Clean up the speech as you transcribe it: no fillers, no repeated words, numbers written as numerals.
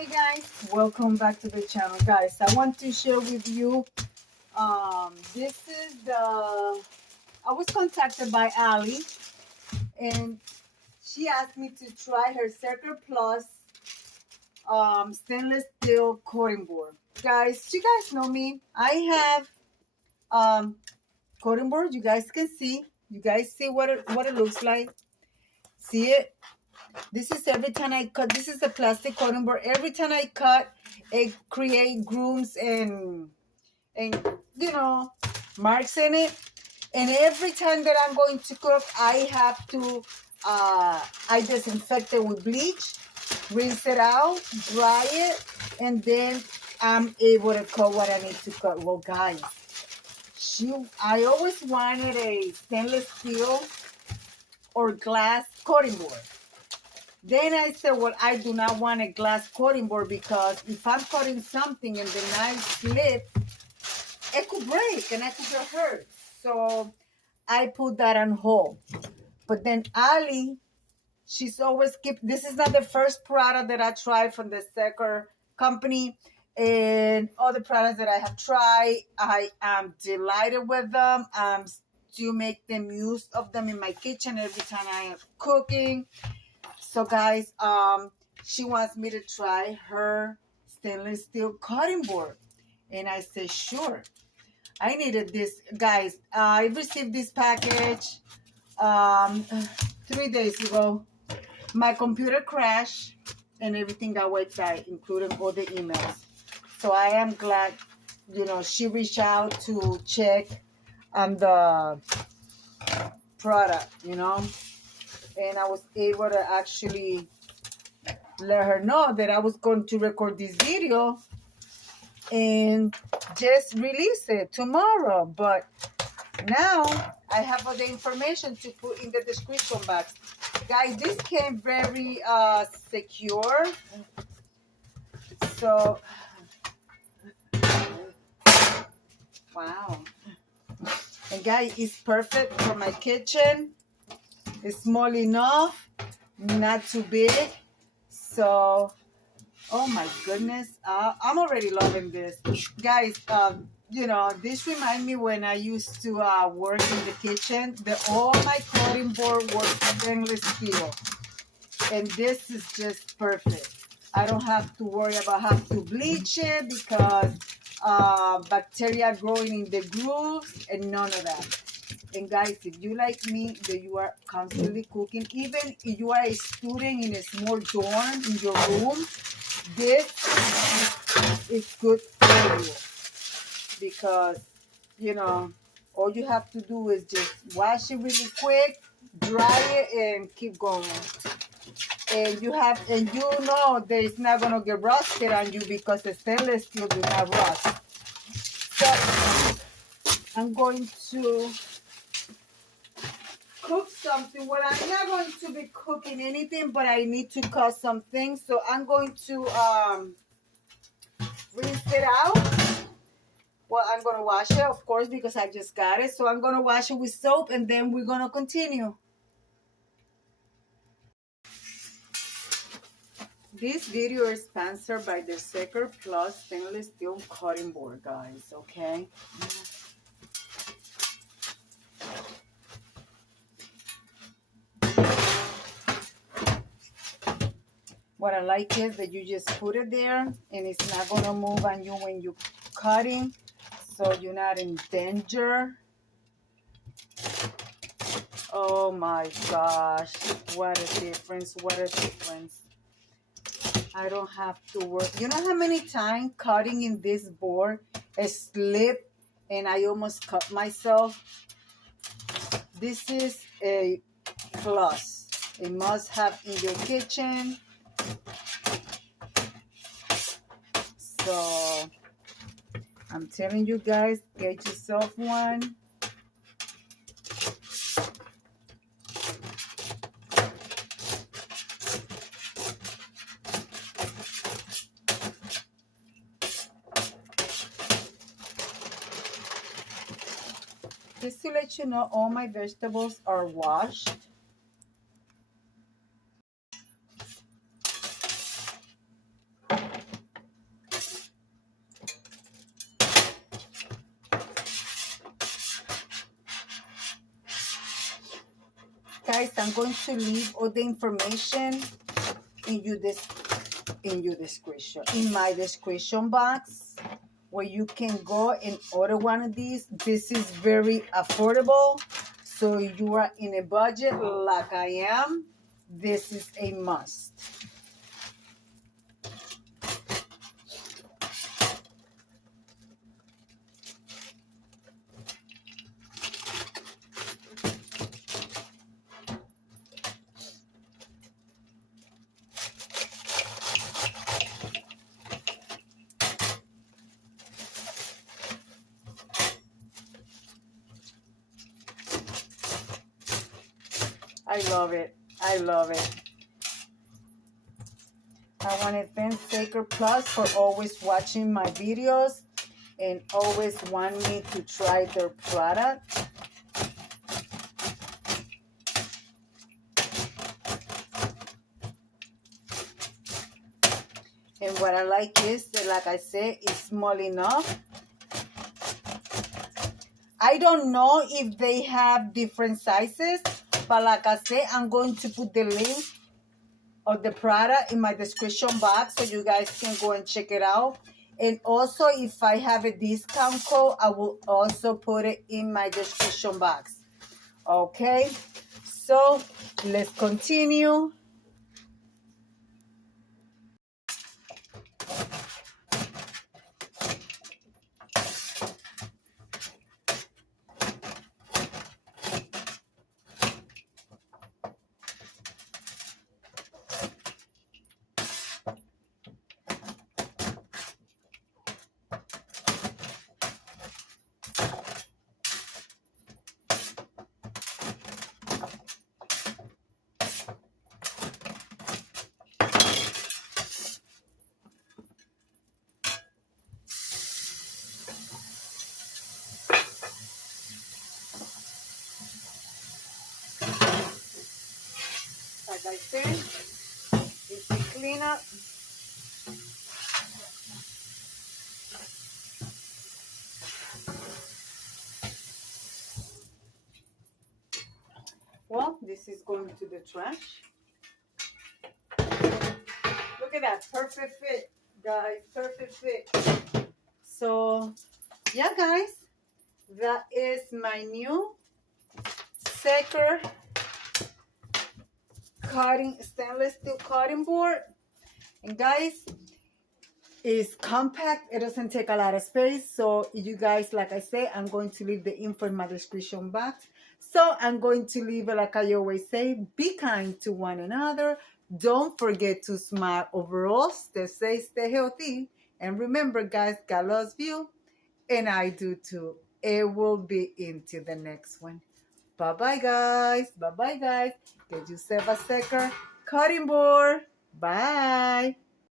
Hey guys, welcome back to the channel. Guys, I want to share with you this is the I was contacted by Ali, and she asked me to try her Circle Plus stainless steel coating board. Guys, you guys know me. I have coating board. You guys can see. You guys see what it looks like. See it? This is every time I cut. This is a plastic cutting board. Every time I cut, it create grooves and marks in it. And every time that I'm going to cook, I have to I disinfect it with bleach, rinse it out, dry it, and then I'm able to cut what I need to cut. Well, guys, I always wanted a stainless steel or glass cutting board. Then I said, well, I do not want a glass cutting board because if I'm cutting something and the knife slip, it could break and I could get hurt. So I put that on hold. But then Ali, she's always this is not the first product that I tried from the Secker company. And other products that I have tried, I am delighted with them. Still make them use of them in my kitchen every time I am cooking. So guys, she wants me to try her stainless steel cutting board. And I said, sure. I needed this. Guys, I received this package 3 days ago. My computer crashed and everything got wiped out, including all the emails. So I am glad, she reached out to check on the product, and I was able to actually let her know that I was going to record this video and just release it tomorrow. But now I have all the information to put in the description box. Guys, this came very secure. So, wow. And guys, it's perfect for my kitchen. It's small enough, not too big. So, oh my goodness, I'm already loving this. Guys, this reminds me when I used to work in the kitchen. All my cutting board was stainless steel. And this is just perfect. I don't have to worry about having to bleach it because bacteria growing in the grooves and none of that. And guys, if you like me, that you are constantly cooking, even if you are a student in a small dorm in your room, this is good for you because, all you have to do is just wash it really quick, dry it, and keep going. And that it's not going to get rusted on you because the stainless steel do not rust. So I'm going to cook something. Well, I'm not going to be cooking anything, but I need to cut some things. So I'm going to rinse it out. Well, I'm going to wash it, of course, because I just got it. So I'm going to wash it with soap, and then we're going to continue. This video is sponsored by the Secker Plus stainless steel cutting board, guys, okay? What I like is that you just put it there and it's not going to move on you when you're cutting, so you're not in danger. Oh my gosh, what a difference, what a difference. I don't have to work. You know how many times cutting in this board I slipped and I almost cut myself? This is a plus. A must have in your kitchen. So I'm telling you guys, get yourself one. Just to let you know, all my vegetables are washed. guys, I'm going to leave all the information in my description box, where you can go and order one of these. This is very affordable. So you are in a budget like I am, this is a must. I love it. I love it. I want to thank Sacred Plus for always watching my videos and always want me to try their product. And what I like is that, like I said, it's small enough. I don't know if they have different sizes, but like I said, I'm going to put the link of the product in my description box so you guys can go and check it out. And also, if I have a discount code, I will also put it in my description box. Okay, so let's continue. Like I said, it's a cleanup. Well, this is going to the trash. Look at that, perfect fit, guys, perfect fit. So, yeah, guys, that is my new Sacred stainless steel cutting board. And guys, it's compact, it doesn't take a lot of space. So you guys, like I say, I'm going to leave the info in my description box. So I'm going to leave it like I always say, be kind to one another. Don't forget to smile overall. Stay safe, stay healthy. And remember, guys, God loves you. And I do too. It will be into the next one. Bye-bye, guys. Bye-bye, guys. Get yourself a Sacred cutting board. Bye.